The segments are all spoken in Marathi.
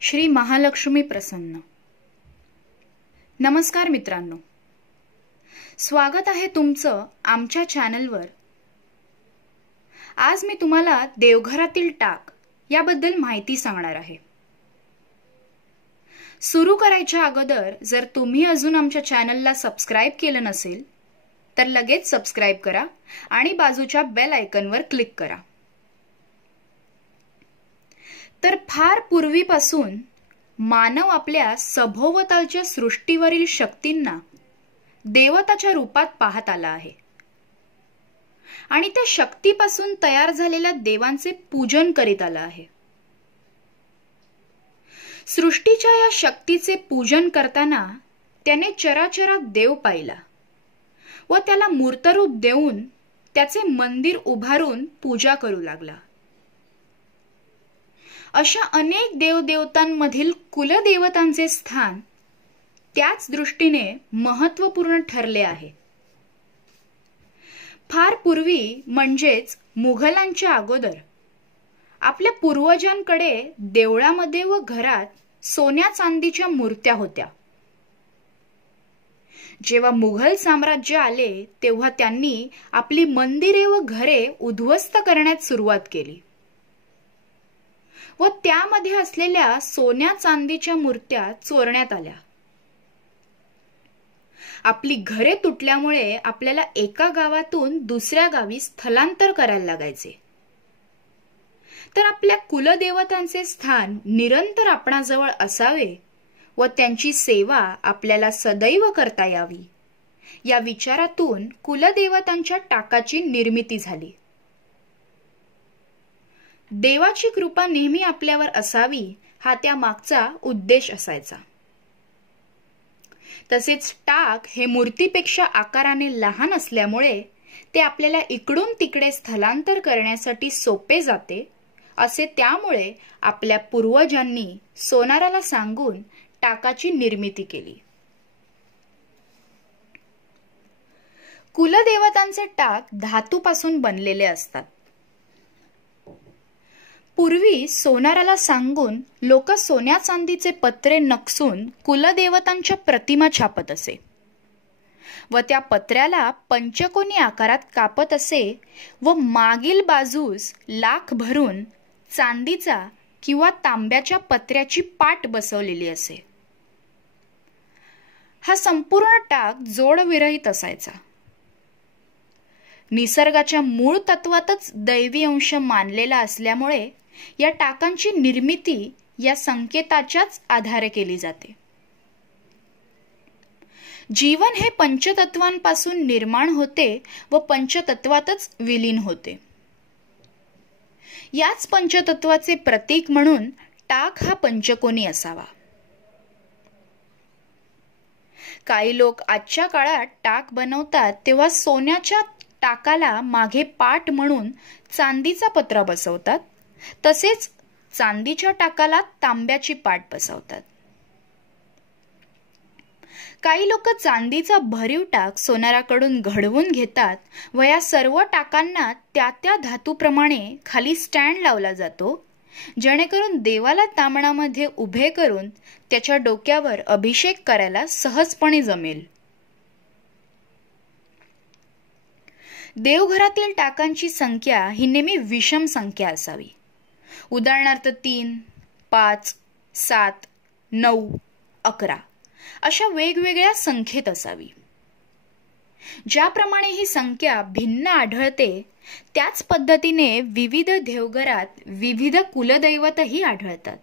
श्री महालक्ष्मी प्रसन्न। नमस्कार मित्रांनो, स्वागत आहे तुमचं आमच्या चॅनलवर। आज मी तुम्हाला देवघरातील टाक याबद्दल माहिती सांगणार आहे। सुरू करायच्या अगोदर जर तुम्ही अजून आमच्या चॅनलला सबस्क्राइब केलं नसेल तर लगेच सबस्क्राइब करा आणि बाजूच्या बेल आयकॉनवर क्लिक करा। तर फार पूर्वीपासून मानव आपल्या सभोवतालच्या सृष्टीवरील शक्तींना देवताच्या रूपात पाहत आला आहे आणि त्या शक्तीपासून तयार झालेल्या देवांचे पूजन करीत आला आहे। सृष्टीच्या या शक्तीचे पूजन करताना त्याने चराचरात देव पाहिला व त्याला मूर्तरूप देऊन त्याचे मंदिर उभारून पूजा करू लागला। अशा अनेक देवदेवतांमधील कुलदेवतांचे स्थान त्याच दृष्टीने महत्त्वपूर्ण ठरले आहे। फार पूर्वी म्हणजेच मुघलांच्या अगोदर आपल्या पूर्वजांकडे देवळामध्ये व घरात सोन्या चांदीच्या मूर्त्या होत्या। जेव्हा मुघल साम्राज्य आले तेव्हा त्यांनी आपली मंदिरे व घरे उद्ध्वस्त करण्यास सुरुवात केली व त्यामध्ये असलेल्या सोन्या चांदीच्या मूर्त्या चोरण्यात आल्या। आपली घरे तुटल्यामुळे आपल्याला एका गावातून दुसऱ्या गावी स्थलांतर करायला लागायचे। तर आपल्या कुलदेवतांचे स्थान निरंतर आपणाजवळ असावे व त्यांची सेवा आपल्याला सदैव करता यावी या विचारातून कुलदेवतांच्या टाकाची निर्मिती झाली। देवाची कृपा नेहमी आपल्यावर असावी हा त्या मागचा उद्देश असायचा। तसेच टाक हे मूर्तीपेक्षा आकाराने लहान असल्यामुळे ते आपल्याला इकडून तिकडे स्थलांतर करण्यासाठी सोपे जाते असे त्यामुळे आपल्या पूर्वजांनी सोनाराला सांगून टाकाची निर्मिती केली। कुलदेवतांचे टाक धातूपासून बनलेले असतात। पूर्वी सोनाराला सांगून लोक सोन्या चांदीचे पत्रे नकसून कुलदेवतांच्या प्रतिमा छापत असे व त्या पत्र्याला पंचकोनी आकारात कापत असे व मागील बाजूस लाख भरून चांदीचा किंवा तांब्याच्या पत्र्याची पाट बसवलेली असे। हा संपूर्ण टाक जोडविरहित असायचा। निसर्गाच्या मूळ तत्वातच दैवी अंश मानलेला असल्यामुळे या टाकांची निर्मिती या संकेताच्याच आधारे केली जाते। जीवन हे पंचतत्वांपासून निर्माण होते व पंचतत्वातच विलीन होते। याच पंचतत्वाचे प्रतीक म्हणून टाक हा पंचकोनी असावा। काही लोक आजच्या काळात टाक बनवतात तेव्हा सोन्याच्या टाकाला मागे पाट म्हणून चांदीचा पत्रा बसवतात, तसेच चांदीच्या टाकाला तांब्याची पाट बसवतात। काही लोक चांदीचा भरीव टाक सोनाराकडून घडवून घेतात व या सर्व टाकांना त्या त्या धातूप्रमाणे खाली स्टँड लावला जातो, जेणेकरून देवाला ताम्हणामध्ये उभे करून त्याच्या डोक्यावर अभिषेक करायला सहजपणे जमेल। देवघरातील टाकांची संख्या ही नेहमी विषम संख्या असावी। उदाहरणार्थ 3, 5, 7, 9, 11 अशा वेगवेगळ्या संख्येत असावी। ज्याप्रमाणे ही संख्या भिन्न आढळते त्याच पद्धतीने विविध देवघरात विविध कुलदैवतही आढळतात।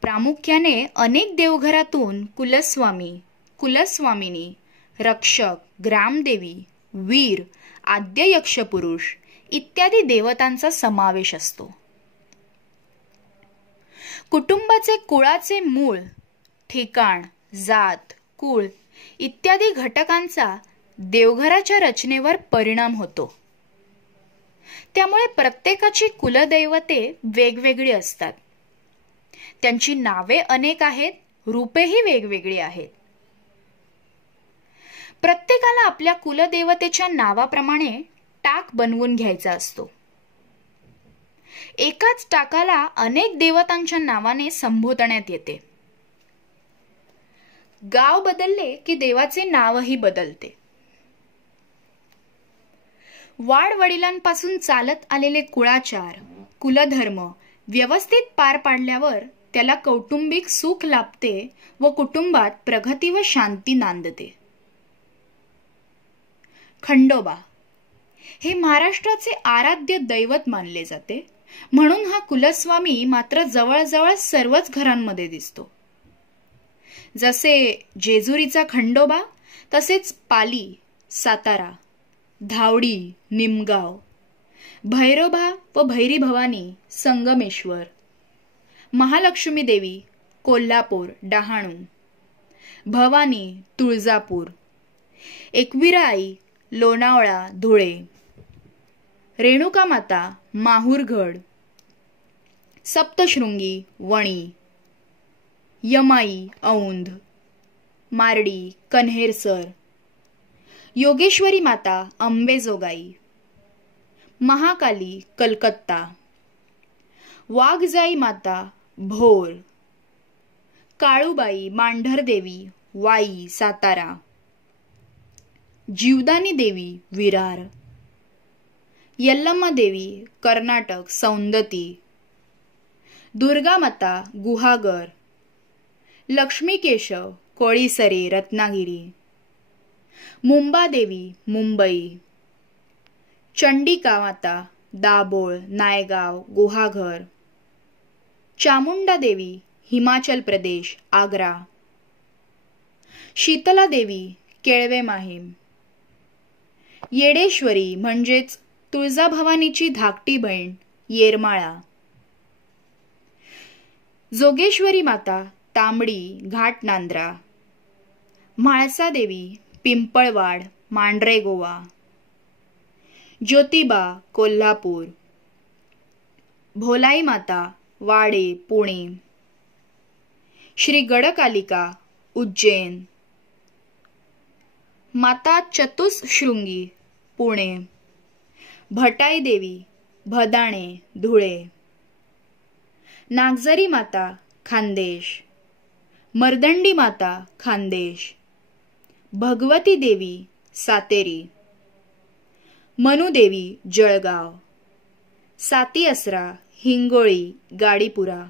प्रामुख्याने अनेक देवघरातून कुलस्वामी, कुलस्वामिनी, रक्षक, ग्रामदेवी, वीर, आद्य यक्षपुरुष इत्यादी देवतांचा समावेश असतो। कुटुंबाचे कुळाचे मूळ, ठिकाण, जात, कुळ इत्यादी घटकांचा देवघराच्या रचनेवर परिणाम होतो। त्यामुळे प्रत्येकाची कुलदैवते वेगवेगळी असतात। त्यांची नावे अनेक आहेत, रूपेही वेगवेगळी आहेत। प्रत्येकाला आपल्या कुलदेवतेच्या नावाप्रमाणे टाक बनवून घ्यायचा असतो। एकाच टाकाला अनेक देवतांच्या नावाने संबोधण्यात येते. गाव बदलले की देवाचे नावही बदलते. वाडवडिलांपासून चालत आलेले कुळाचार, कुलधर्म व्यवस्थित पार पाडल्यावर त्याला कौटुंबिक सुख लाभते व कुटुंबात प्रगती व शांती नांदते. खंडोबा हे महाराष्ट्राचे आराध्य दैवत मानले जाते, म्हणून हा कुलस्वामी मात्र जवळजवळ सर्वच घरांमध्ये दिसतो. जसे जेजुरीचा खंडोबा तसेच पाली, सातारा, धावडी, निमगाव, भैरोबा व भैरी भवानी, संगमेश्वर, महालक्ष्मी देवी, कोल्हापूर, डहाणू, भवानी, तुळजापूर, एकविराई, लोणावळा, धुळे, रेणुका माता, माहूरगड, सप्तशृंगी, वणी, यमाई, औंध, मार्डी, कन्हेरसर, योगेश्वरी माता, अंबेजोगाई, महाकाली, कलकत्ता, वाघजाई माता, भोर, काळूबाई, मांढरदेवी, वाई, सातारा, जीवदानी देवी, विरार, यल्लम्मा देवी, कर्नाटक, सौंदती, दुर्गा माता, गुहागर, लक्ष्मी केशव, कोळीसरे, रत्नागिरी, मुंबादेवी, मुंबई, चंडिका माता, दाभोळ, नायगाव, गुहागर, चामुंडा देवी, हिमाचल प्रदेश, आग्रा, शीतला देवी, केळवे माहीम, येडेश्वरी म्हणजेच तुळजाभवानीची धाकटी बहीण, येरमाळा, जोगेश्वरी माता, तांबडी, घाट नांद्रा, म्हाळसा देवी, पिंपळवाड, मांढरे गोवा, ज्योतिबा, कोल्हापूर, भोलाई माता, वाडे, पुणे, श्री गडकालिका, उज्जैन, माता चतुःशृंगी, पुणे, भटाई देवी, भदाणे, धुळे, नागझरी माता, खानदेश, मर्दंडी माता, खानदेश, भगवती देवी, सातेरी, मनुदेवी, जळगाव, साती असरा, हिंगोळी, गाडीपुरा,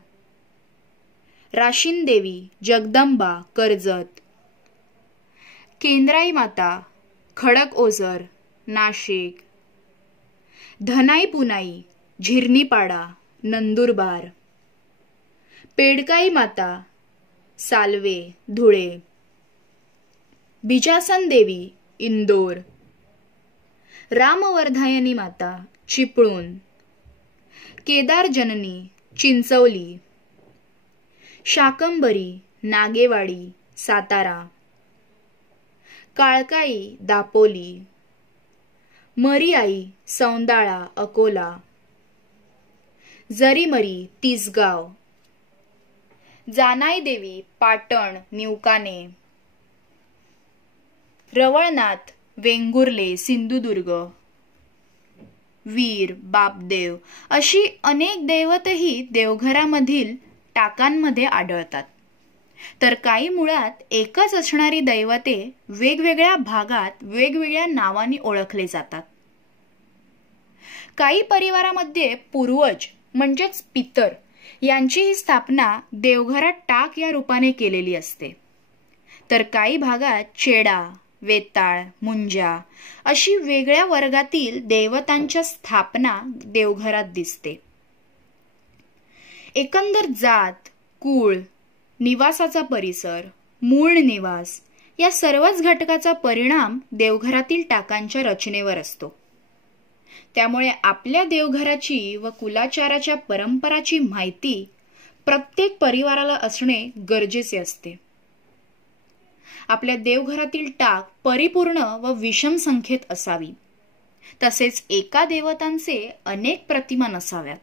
राशीन देवी, जगदंबा, कर्जत, केंद्राई माता, खडक ओझर, नाशिक, धनाई पुनाई, झिरनीपाडा, नंदुरबार, पेडकाई माता, सालवे, धुळे, बिजासन देवी, इंदोर, रामवर्धायनी माता, चिपळूण, केदार जननी, चिंचवली, शाकंबरी, नागेवाडी, सातारा, काळकाई, दापोली, मरीआई, सौंदाळा, अकोला, जरीमरी, तिसगाव, जानाई देवी, पाटण, निवकाने, रवळनाथ, वेंगुर्ले, सिंधुदुर्ग, वीर, बापदेव अशी अनेक दैवतही देवघरामधील टाकांमध्ये आढळतात. तर काही मुळात एकच असणारी दैवते वेगवेगळ्या भागात वेगवेगळ्या नावांनी ओळखले जातात. काही परिवारामध्ये पूर्वज म्हणजेच पितर यांची ही स्थापना देवघरात टाक या रूपाने केलेली असते. तर काही भागात चेडा, वेताळ, मुंजा अशी वेगळ्या वर्गातील देवतांच्या स्थापना देवघरात दिसते. एकंदर जात, कुळ, निवासाचा परिसर, मूळ निवास या सर्वच घटकाचा परिणाम देवघरातील टाकांच्या रचनेवर असतो. त्यामुळे आपल्या देवघराची व कुलाचाराच्या परंपराची माहिती प्रत्येक परिवाराला असणे गरजेचे असते. आपल्या देवघरातील टाक परिपूर्ण व विषम संख्येत असावी. तसेच एका देवतांचे अनेक प्रतिमा नसाव्यात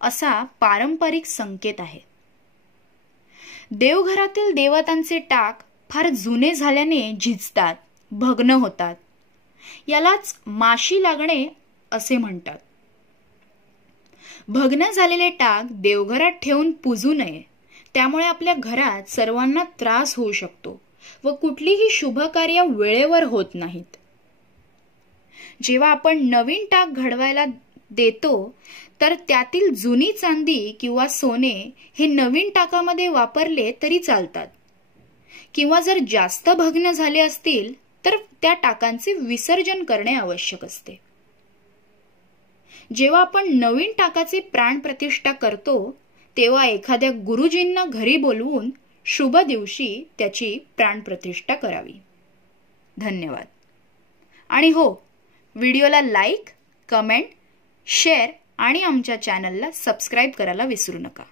असा पारंपरिक संकेत आहे. देवघरातील देवतांचे टाक फार जुने झाल्याने झिजतात, भग्न होतात. यालाच माशी लागणे असे म्हणतात. भग्न झालेले टाक देवघरात ठेवून पूजू नये, त्यामुळे आपल्या घरात सर्वांना त्रास होऊ शकतो व कुठलीही शुभ कार्य वेळेवर होत नाहीत. जेव्हा आपण नवीन टाक घडवायला देतो तर त्यातील जुनी चांदी किंवा सोने हे नवीन टाकामध्ये वापरले तरी चालतात, किंवा जर जास्त भग्न झाले असतील तर त्या टाकांचे विसर्जन करणे आवश्यक असते. जेव्हा आपण नवीन टाकाचे प्राण प्रतिष्ठा करतो तेव्हा एखाद्या गुरुजींना घरी बोलवून शुभ दिवशी त्याची प्राण प्रतिष्ठा करावी. धन्यवाद. आणि हो, व्हिडिओला लाईक, कमेंट, शेअर आणि आमच्या चॅनलला सबस्क्राईब करायला विसरू नका.